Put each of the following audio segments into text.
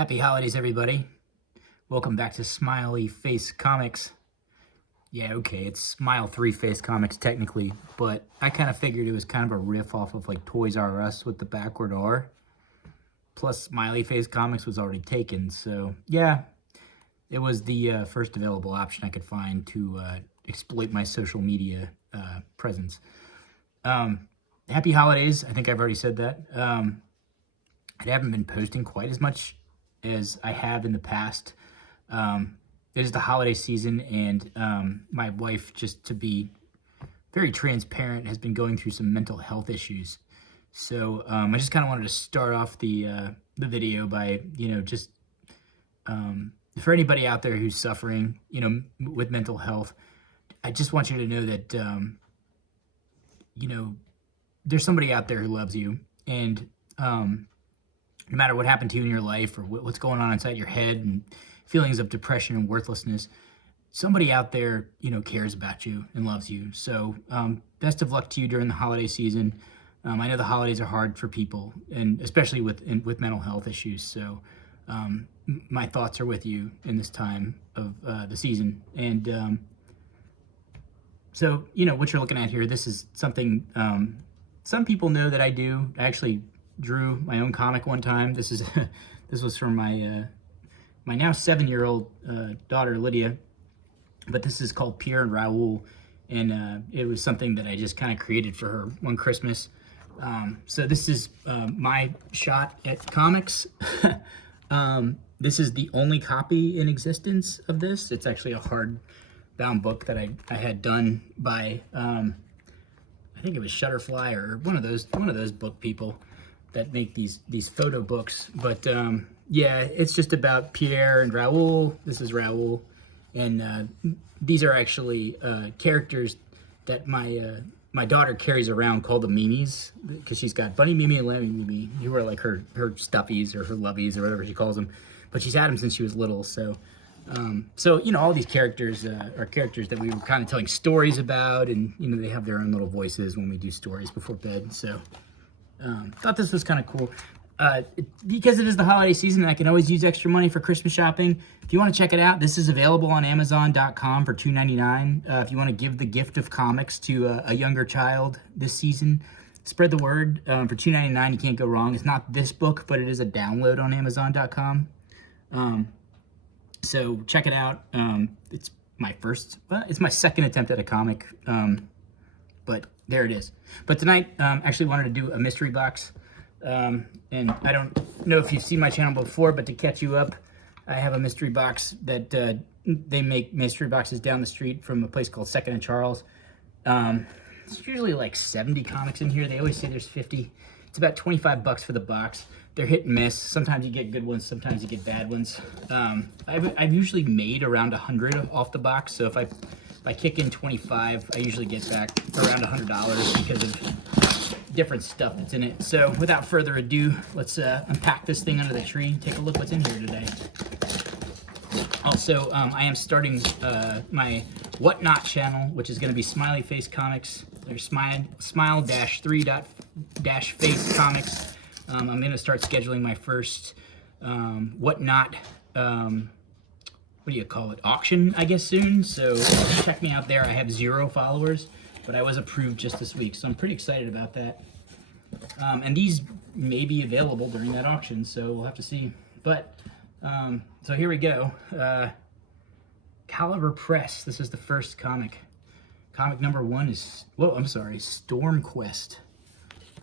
Happy holidays, everybody. Welcome back to Smiley Face Comics. Yeah, okay, it's Smile-3-Face Comics technically, but I kind of figured it was kind of a riff off of like Toys R Us with the backward R. Plus, Smiley Face Comics was already taken, so yeah, it was the first available option I could find to exploit my social media presence. Happy holidays. I think I've already said that. I haven't been posting quite as much as I have in the past. It is the holiday season, and my wife, just to be very transparent, has been going through some mental health issues. So I just kind of wanted to start off the video by, just for anybody out there who's suffering, with mental health, I just want you to know that, there's somebody out there who loves you, and no matter what happened to you in your life or what's going on inside your head and feelings of depression and worthlessness, somebody out there, cares about you and loves you. So best of luck to you during the holiday season. I know the holidays are hard for people, and especially with mental health issues. So my thoughts are with you in this time of the season. And so, what you're looking at here, this is something some people know that I do. I actually drew my own comic one time. This was from my my now 7-year-old daughter Lydia, but this is called Pierre and Raoul, and it was something that I just kind of created for her one Christmas. So this is my shot at comics. This is the only copy in existence of this. It's actually a hardbound book that I had done by I think it was Shutterfly or one of those book people that make these photo books. But yeah, it's just about Pierre and Raoul. This is Raoul, and these are actually characters that my daughter carries around called the Mimis, because she's got Bunny Mimi and Lammy Mimi, who are like her stuffies or her lovies or whatever she calls them. But she's had them since she was little, so all these characters are characters that we were kind of telling stories about, and they have their own little voices when we do stories before bed. So thought this was kind of cool. Because it is the holiday season, I can always use extra money for Christmas shopping. If you want to check it out, this is available on Amazon.com for $2.99. If you want to give the gift of comics to a younger child this season, spread the word. For $2.99, you can't go wrong. It's not this book, but it is a download on Amazon.com. So check it out. It's my second attempt at a comic, but there it is. But tonight, actually wanted to do a mystery box. And I don't know if you've seen my channel before, but to catch you up, I have a mystery box that they make mystery boxes down the street from a place called Second and Charles. It's usually like 70 comics in here. They always say there's 50. It's about $25 for the box. They're hit and miss. Sometimes you get good ones, sometimes you get bad ones. I've usually made around 100 off the box, so if I kick in 25, I usually get back around $100 because of different stuff that's in it. So without further ado, let's unpack this thing under the tree and take a look what's in here today. Also, I am starting my Whatnot channel, which is going to be Smiley Face Comics. There's Smile-3-Face Comics. I'm going to start scheduling my first Whatnot, what do you call it, auction, I guess, soon. So check me out there. I have 0 followers, but I was approved just this week, so I'm pretty excited about that. And these may be available during that auction, so we'll have to see. But, so here we go. Caliber Press. This is the first comic. Comic number 1 is, Storm Quest.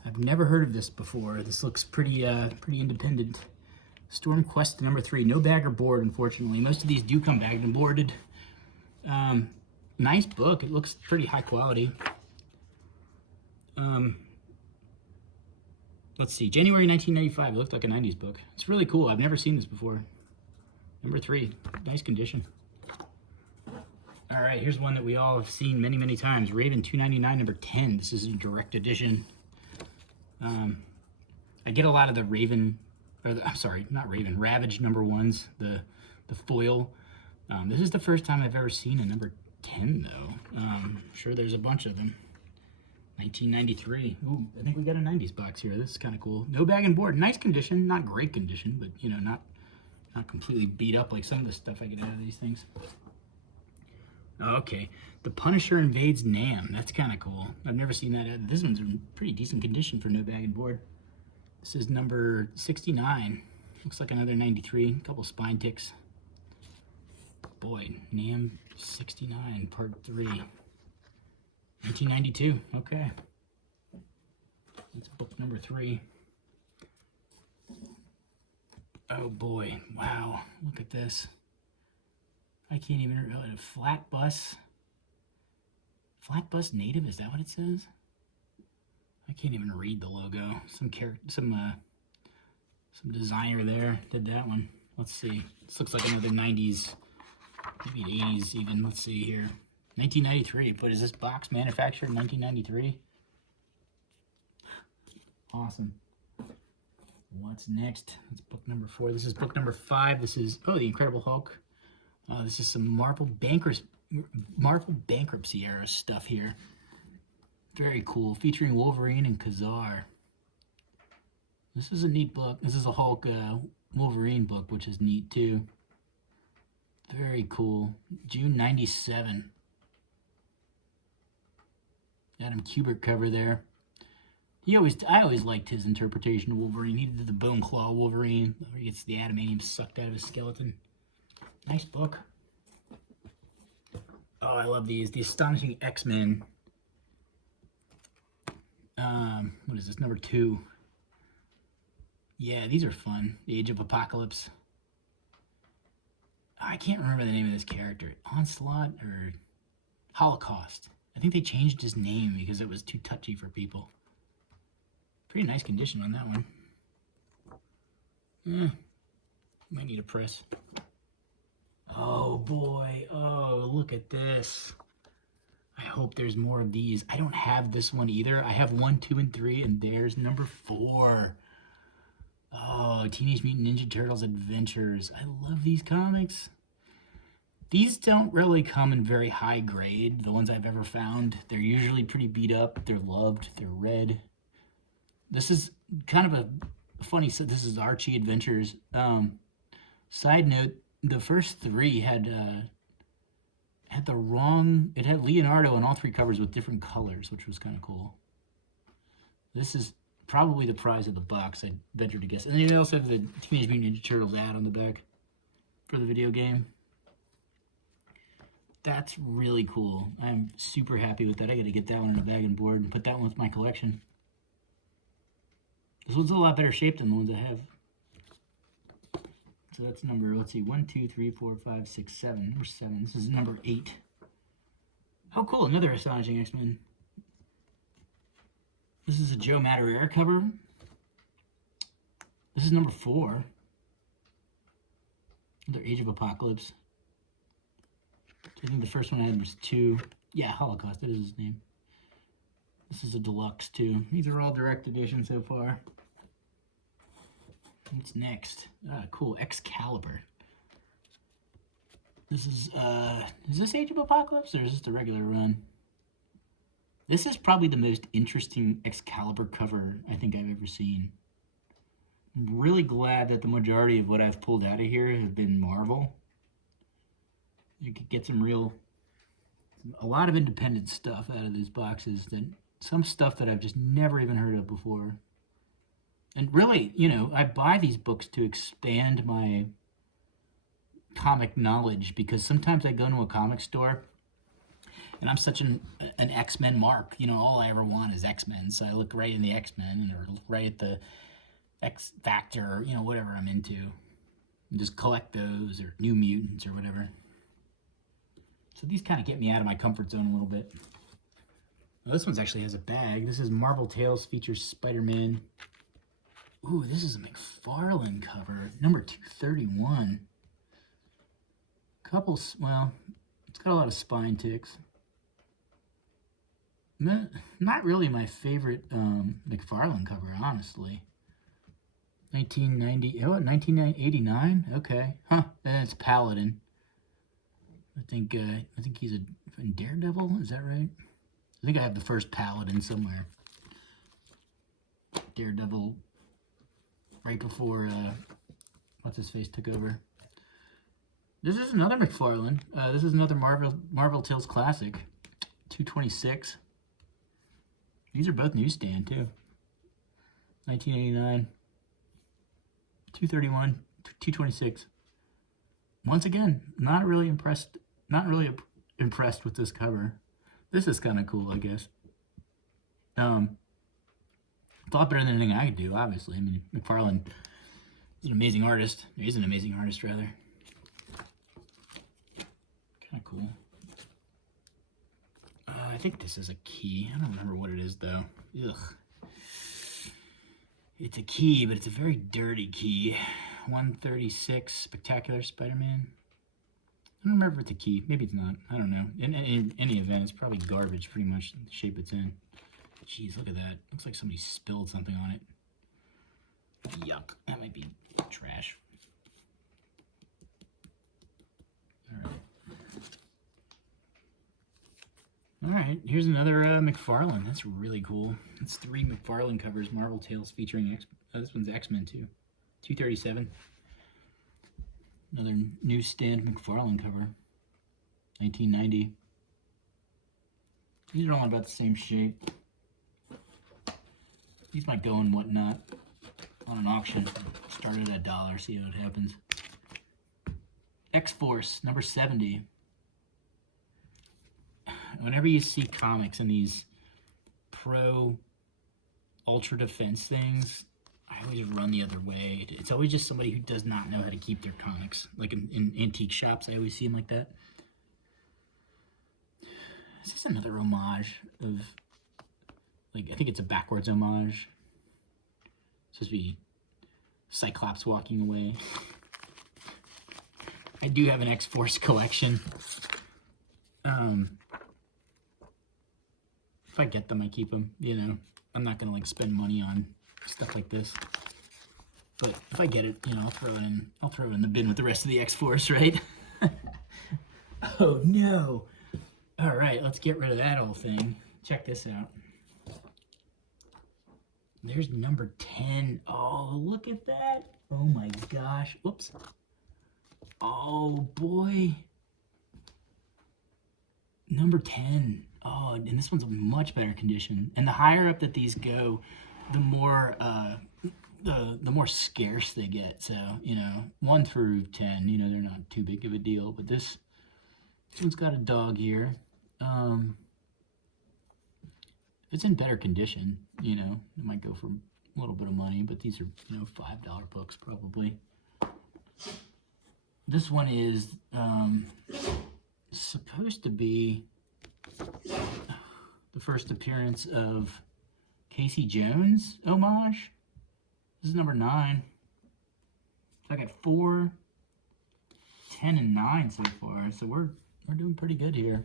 I've never heard of this before. This looks pretty independent. Storm Quest number 3. No bag or board, unfortunately. Most of these do come bagged and boarded. Nice book. It looks pretty high quality. Let's see. January 1995. It looked like a 90s book. It's really cool. I've never seen this before. Number 3. Nice condition. All right, here's one that we all have seen many, many times. Raven 299 number 10. This is a direct edition. I get a lot of the Raven, Ravage number 1s, the foil. This is the first time I've ever seen a number 10, though. I'm sure there's a bunch of them. 1993. Ooh, I think we got a 90s box here. This is kind of cool. No bag and board. Nice condition. Not great condition, but, not Not completely beat up like some of the stuff I get out of these things. Okay, the Punisher invades Nam. That's kind of cool. I've never seen that. This one's in pretty decent condition for no bag and board. This is number 69. Looks like another 93. A couple spine ticks. Boy, Nam 69, part 3. 1992. Okay. That's book number 3. Oh boy, wow, look at this. I can't even read a flat bus. Flat bus native, is that what it says? I can't even read the logo. Some designer there did that one. Let's see. This looks like another 90s, maybe 80s even. Let's see here. 1993, but is this box manufactured in 1993? Awesome. What's next? That's book number 4. This is book number 5. This is, oh, The Incredible Hulk. This is some Marvel bankruptcy era stuff here. Very cool, featuring Wolverine and Khazar. This is a neat book. This is a Hulk Wolverine book, which is neat too. Very cool. June 97. Adam Kubert cover there. I always liked his interpretation of Wolverine. He did the Bone Claw Wolverine, where he gets the adamantium sucked out of his skeleton. Nice book. Oh, I love these. The Astonishing X-Men. What is this? Number 2. Yeah, these are fun. The Age of Apocalypse. I can't remember the name of this character. Onslaught or Holocaust. I think they changed his name because it was too touchy for people. Pretty nice condition on that one. Might need a press. Oh boy, oh, look at this. I hope there's more of these. I don't have this one either. I have 1, 2, and 3, and there's number 4. Oh, Teenage Mutant Ninja Turtles Adventures. I love these comics. These don't really come in very high grade, the ones I've ever found. They're usually pretty beat up, they're loved, they're read. This is kind of a funny, this is Archie Adventures. Side note, the first 3 had the wrong, it had Leonardo on all 3 covers with different colors, which was kind of cool. This is probably the prize of the box, I'd venture to guess. And then they also have the Teenage Mutant Ninja Turtles ad on the back for the video game. That's really cool. I'm super happy with that. I gotta get that one in a bag and board and put that one with my collection. This one's a lot better shape than the ones I have. So that's number, let's see, 1, 2, 3, 4, 5, 6, 7. Number 7. This is number 8. Oh, cool. Another Astonishing X-Men. This is a Joe Madureira cover. This is number 4. Another Age of Apocalypse. I think the first one I had was 2. Yeah, Holocaust. That is his name. This is a deluxe, too. These are all direct edition so far. What's next? Cool, Excalibur. This is this Age of Apocalypse, or is this the regular run? This is probably the most interesting Excalibur cover I think I've ever seen. I'm really glad that the majority of what I've pulled out of here have been Marvel. You could get a lot of independent stuff out of these boxes, some stuff that I've just never even heard of before. And really, you know, I buy these books to expand my comic knowledge, because sometimes I go to a comic store and I'm such an X-Men mark. You know, all I ever want is X-Men. So I look right in the X-Men or right at the X Factor, you know, whatever I'm into. And just collect those, or New Mutants or whatever. So these kind of get me out of my comfort zone a little bit. Well, this one actually has a bag. This is Marvel Tales, features Spider-Man. Ooh, this is a McFarlane cover, number 231. Well, it's got a lot of spine ticks. Not really my favorite McFarlane cover, honestly. 1989? Okay. Huh, and it's Paladin. I think he's in Daredevil, is that right? I think I have the first Paladin somewhere. Daredevil, right before, what's-his-face took over. This is another McFarlane. This is another Marvel Tales Classic. 226. These are both newsstand too. 1989. 231. 226. Once again, not really impressed. Not really impressed with this cover. This is kind of cool, I guess. It's a lot better than anything I could do, obviously. I mean, McFarlane is an amazing artist. He's an amazing artist, rather. Kind of cool. I think this is a key. I don't remember what it is, though. Ugh. It's a key, but it's a very dirty key. 136, Spectacular Spider-Man. I don't remember if it's a key. Maybe it's not. I don't know. In any event, it's probably garbage, pretty much, the shape it's in. Jeez, look at that. Looks like somebody spilled something on it. Yuck. That might be trash. All right, here's another McFarlane. That's really cool. It's 3 McFarlane covers, Marvel Tales featuring this one's X-Men too. 237. Another newsstand McFarlane cover. 1990. These are all about the same shape. These might go and whatnot on an auction. Started at $1, see how it happens. X-Force, number 70. Whenever you see comics and these pro ultra defense things, I always run the other way. It's always just somebody who does not know how to keep their comics. Like in antique shops, I always see them like that. Is this another homage of, like, I think it's a backwards homage. It's supposed to be Cyclops walking away. I do have an X-Force collection. If I get them, I keep them, you know. I'm not gonna like spend money on stuff like this. But if I get it, you know, I'll throw it in the bin with the rest of the X-Force, right? Oh no. All right, let's get rid of that whole thing. Check this out. There's number 10. Oh, look at that. Oh my gosh. Whoops. Oh boy. Number 10. Oh, and this one's in much better condition. And the higher up that these go, the more the more scarce they get. So, you know, 1 through 10, you know, they're not too big of a deal. But this one's got a dog here. If it's in better condition, you know, it might go for a little bit of money. But these are, you know, $5 books probably. This one is supposed to be the first appearance of Casey Jones homage. This is number 9. So I got 4, 10, and 9 so far. So we're doing pretty good here.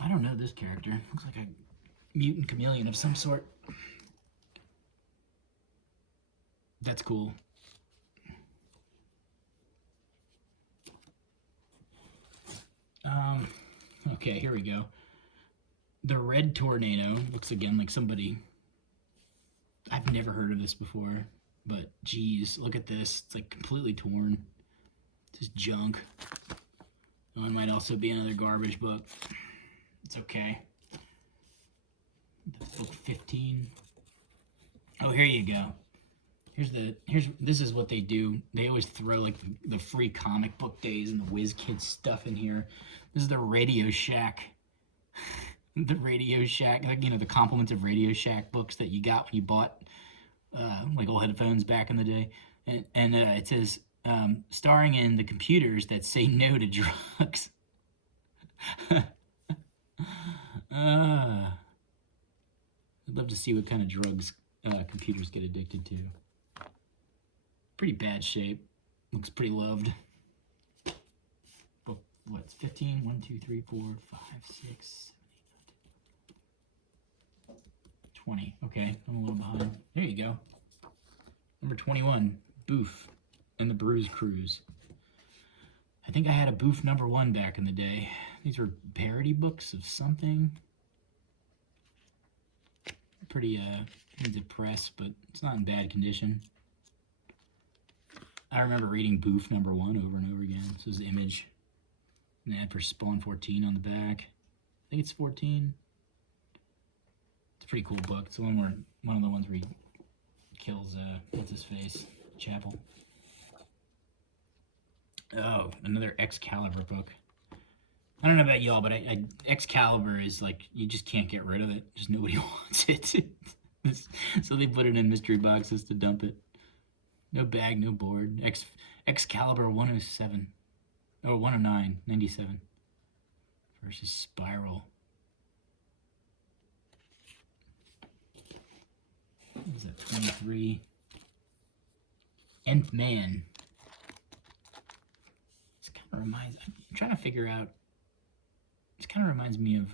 I don't know this character. Looks like a mutant chameleon of some sort. That's cool. Okay, here we go. The Red Tornado looks again like somebody. I've never heard of this before, but geez, look at this. It's like completely torn. Just junk. Oh, it might also be another garbage book. It's okay. Book 15. Oh, here you go. This is what they do. They always throw like the free comic book days and the Whiz Kids stuff in here. This is the Radio Shack. The Radio Shack, like, you know, the compliments of Radio Shack books that you got when you bought like old headphones back in the day. And it says, starring in the computers that say no to drugs. I'd love to see what kind of drugs computers get addicted to. Pretty bad shape. Looks pretty loved. Book, what's 15? 1, 2, 3, 4, 5, 6, 7, 8, 9, 20. Okay, I'm a little behind. There you go. Number 21, Boof and the Bruise Cruise. I think I had a Boof number 1 back in the day. These were parody books of something. Pretty depressed, but it's not in bad condition. I remember reading Boof #1 over and over again. This was the Image. An ad for Spawn 14 on the back. I think it's 14. It's a pretty cool book. It's the one of the ones where he kills, what's his face? Chapel. Oh, another Excalibur book. I don't know about y'all, but Excalibur is like, you just can't get rid of it. Just nobody wants it. So they put it in mystery boxes to dump it. No bag, no board. Excalibur 107. Oh, 109, 97. Versus Spiral. What is that, 23? Nth Man. This kind of reminds, I'm trying to figure out, this kind of reminds me of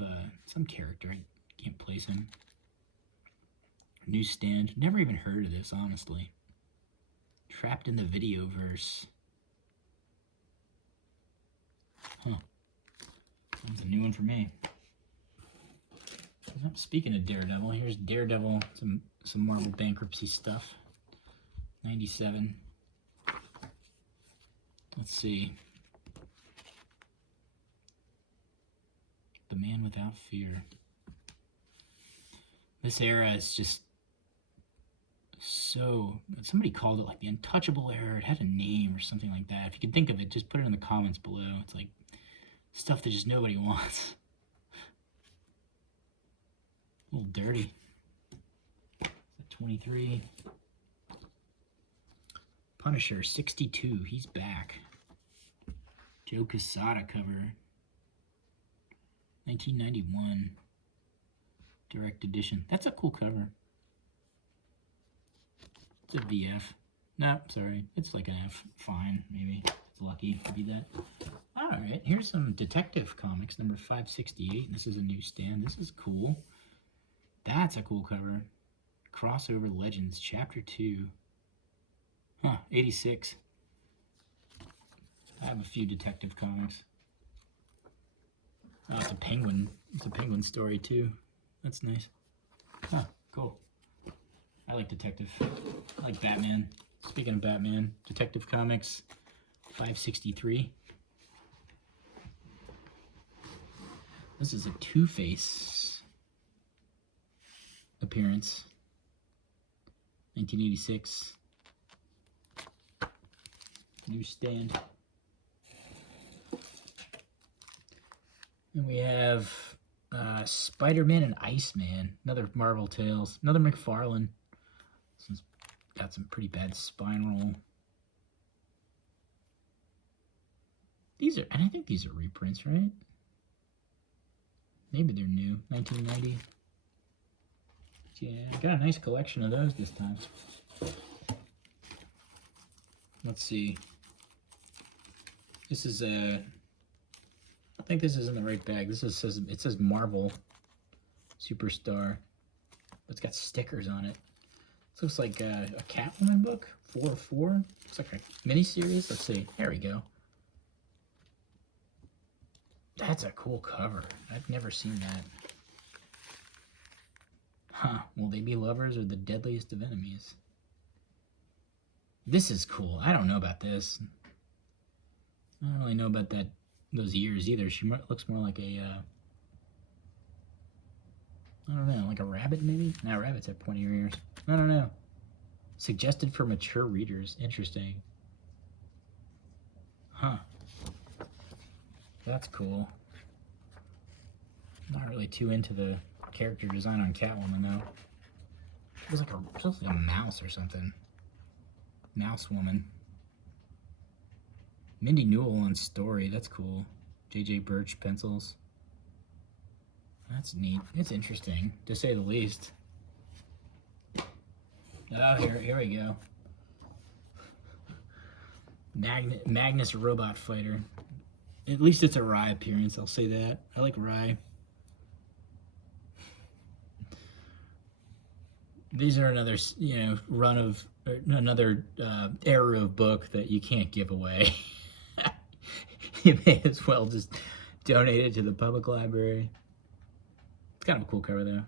some character. I can't place him. Newsstand. Never even heard of this, honestly. Trapped in the Videoverse. Huh. That's a new one for me. Speaking of Daredevil, here's Daredevil, some Marvel Bankruptcy stuff. 97. Let's see. The Man Without Fear. This era is just so, somebody called it like the Untouchable era. It had a name or something like that. If you can think of it, just put it in the comments below. It's like stuff that just nobody wants. A little dirty. 23. Punisher 62. He's back. Joe Quesada cover. 1991. Direct edition. That's a cool cover. It's a VF. No, sorry. It's like an F. Fine, maybe. It's lucky to be that. Alright, here's some Detective Comics, number 568. This is a newsstand. This is cool. That's a cool cover. Crossover Legends, Chapter 2. Huh, 86. I have a few Detective Comics. Oh, it's a Penguin. It's a Penguin story, too. That's nice. Huh, cool. I like Detective. I like Batman. Speaking of Batman, Detective Comics, 563. This is a Two-Face appearance. 1986. Newsstand. And we have Spider-Man and Iceman. Another Marvel Tales. Another McFarlane. This one's got some pretty bad spine roll. These are, and I think these are reprints, right? Maybe they're new. 1990. Yeah, I got a nice collection of those this time. Let's see. This is a, I think this is in the right bag. This is, it says Marvel Superstar. It's got stickers on it. This looks like a Catwoman book, 4/4. Looks like a miniseries. Let's see. There we go. That's a cool cover. I've never seen that. Huh. Will they be lovers or the deadliest of enemies? This is cool. I don't know about this. I don't really know about those ears either. She looks more like a, I don't know, like a rabbit maybe? No, rabbits have pointier ears. I don't know. Suggested for mature readers. Interesting. Huh. That's cool. Not really too into the character design on Catwoman though. It was like a mouse or something. Mouse woman. Mindy Newell on story. That's cool. J.J. Birch pencils. That's neat. It's interesting, to say the least. Oh, here we go. Magnus Robot Fighter. At least it's a Rye appearance, I'll say that. I like Rye. These are another, run of, another era of book that you can't give away. You may as well just donate it to the public library. It's kind of a cool cover, though.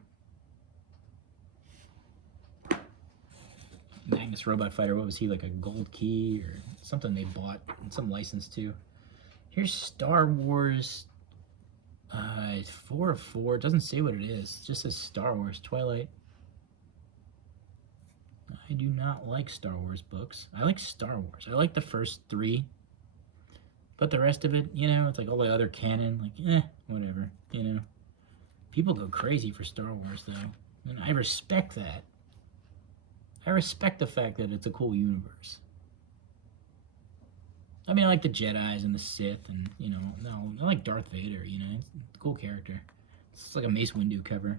Magnus Robot Fighter. What was he, like a gold key or something they bought, some license to? Here's Star Wars 4 of 4. It doesn't say what it is. It just says Star Wars Twilight. I do not like Star Wars books. I like Star Wars. I like the first 3. But the rest of it, you know, it's like all the other canon, like, whatever, you know. People go crazy for Star Wars, though. And I respect that. I respect the fact that it's a cool universe. I mean, I like the Jedis and the Sith, and, you know, no, I like Darth Vader, you know. It's a cool character. It's like a Mace Windu cover.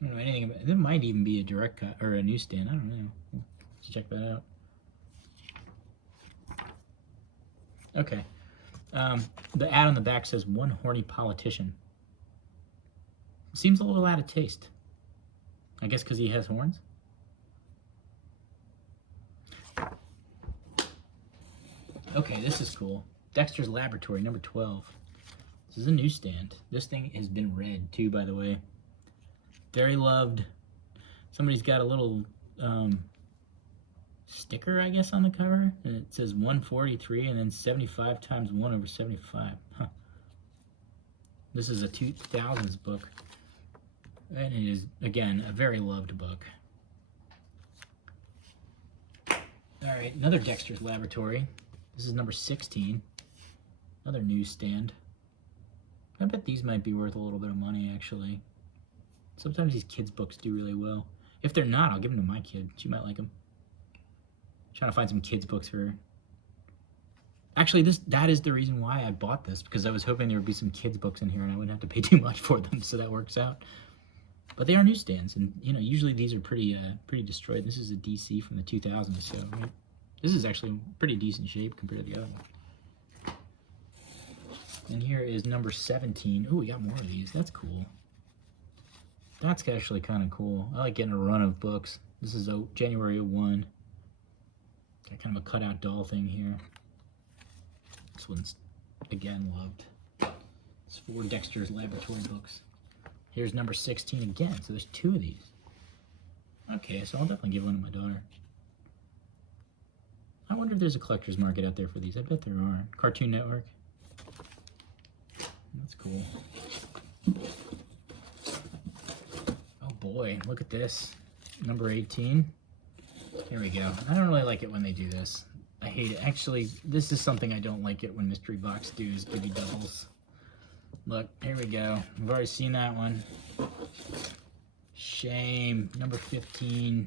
I don't know anything about it. There might even be a direct cut or a newsstand. I don't know. Let's check that out. Okay. The ad on the back says one horny politician. Seems a little out of taste. I guess because he has horns. Okay, this is cool. Dexter's Laboratory, number 12. This is a newsstand. This thing has been read too, by the way. Very loved. Somebody's got a little sticker, I guess, on the cover. And it says 143 and then 75 times 1 over 75. Huh. This is a 2000s book. And it is, again, a very loved book. Alright, another Dexter's Laboratory. This is number 16. Another newsstand. I bet these might be worth a little bit of money, actually. Sometimes these kids' books do really well. If they're not, I'll give them to my kid. She might like them. Trying to find some kids' books for her. Actually, that is the reason why I bought this, because I was hoping there would be some kids' books in here and I wouldn't have to pay too much for them, so that works out. But they are newsstands, and you know, usually these are pretty destroyed. This is a DC from the 2000s, so I mean, this is actually pretty decent shape compared to the other one. And here is number 17. Ooh, we got more of these. That's cool. That's actually kind of cool. I like getting a run of books. This is January 01. Got kind of a cutout doll thing here. This one's, again, loved. It's 4 Dexter's Laboratory books. Here's number 16 again, so there's 2 of these. Okay, so I'll definitely give one to my daughter. I wonder if there's a collector's market out there for these. I bet there are. Cartoon Network. That's cool. Oh boy, look at this. Number 18. Here we go. I don't really like it when they do this. I hate it. Actually, this is something I don't like it when mystery box do is give you doubles. Look, here we go. We've already seen that one. Shame. Number 15.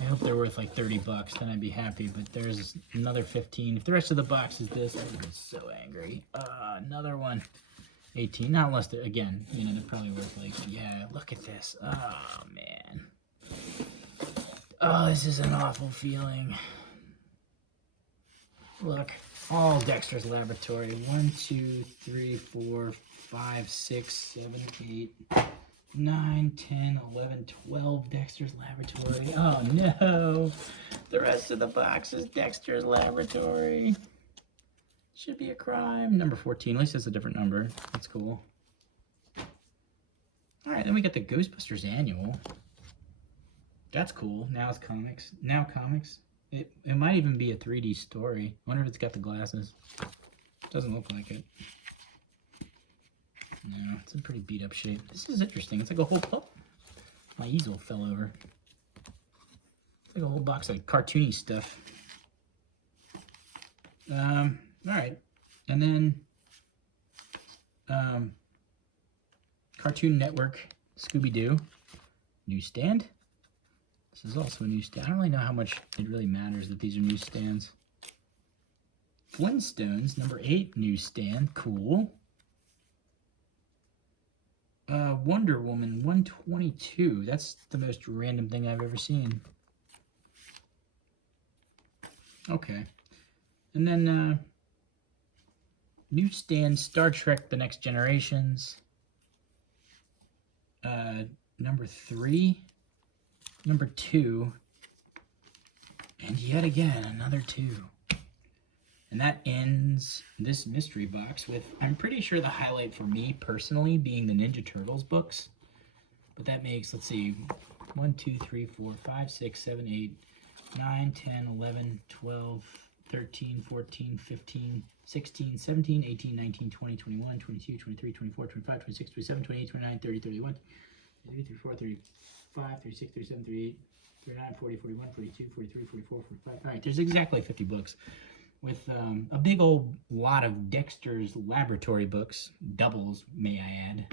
I hope they're worth like 30 bucks, then I'd be happy, but there's another 15. If the rest of the box is this, I would be so angry. Another one. 18. Not unless they're, again, you know, they're probably worth like, yeah, look at this. Oh, man. Oh, this is an awful feeling. Look, all Dexter's Laboratory. 1, 2, 3, 4, 5, 6, 7, 8, 9, 10, 11, 12 Dexter's Laboratory. Oh no! The rest of the box is Dexter's Laboratory. Should be a crime. Number 14. At least it's a different number. That's cool. Alright, then we got the Ghostbusters Annual. That's cool. Now it's comics. Now comics. It might even be a 3D story. I wonder if it's got the glasses. Doesn't look like it. No, it's in pretty beat up shape. This is interesting. It's like a whole... Oh, my easel fell over. It's like a whole box of cartoony stuff. Alright. And then... Cartoon Network Scooby-Doo. Newsstand. This is also a newsstand. I don't really know how much it really matters that these are newsstands. Flintstones, number 8 newsstand. Cool. Wonder Woman 122. That's the most random thing I've ever seen. Okay. And then newsstand Star Trek The Next Generations. Number 3. Number 2. And yet again, another 2. And that ends this mystery box with, I'm pretty sure the highlight for me personally being the Ninja Turtles books. But that makes, let's see, 1, 2, 3, 4, 5, 6, 7, 8, 9, 10, 11, 12, 13, 14, 15, 16, 17, 18, 19, 20, 21, 22, 23, 24, 25, 26, 27, 28, 29, 30, 31, 33, 34, 35, 36, 37, 38, 39, 40, 41, 42, 43, 44, 45. All right, there's exactly 50 books with a big old lot of Dexter's Laboratory books, doubles, may I add.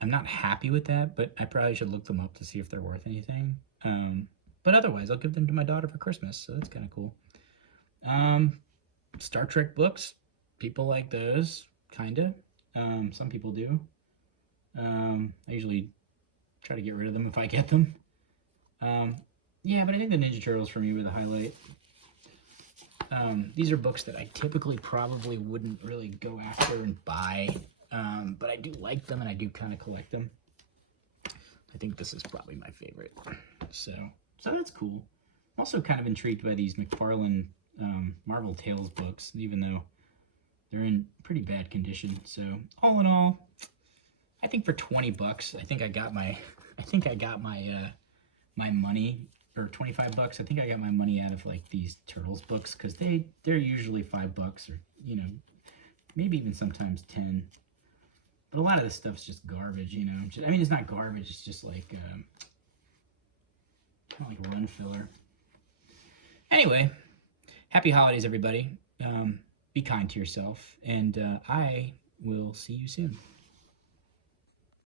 I'm not happy with that, but I probably should look them up to see if they're worth anything. But otherwise, I'll give them to my daughter for Christmas, so that's kind of cool. Star Trek books, people like those, kind of. Some people do. I usually try to get rid of them if I get them. Yeah, but I think the Ninja Turtles for me were the highlight. These are books that I typically probably wouldn't really go after and buy, but I do like them and I do kind of collect them. I think this is probably my favorite. So that's cool. I'm also kind of intrigued by these McFarlane Marvel Tales books, even though they're in pretty bad condition. So all in all, I think for 20 bucks, I think I got my my money, or 25 bucks. I think I got my money out of like these Turtles books, because they're usually $5, or maybe even sometimes 10. But a lot of this stuff's just garbage, I mean, it's not garbage. It's just like kind of like run filler. Anyway, happy holidays, everybody. Be kind to yourself, and I will see you soon.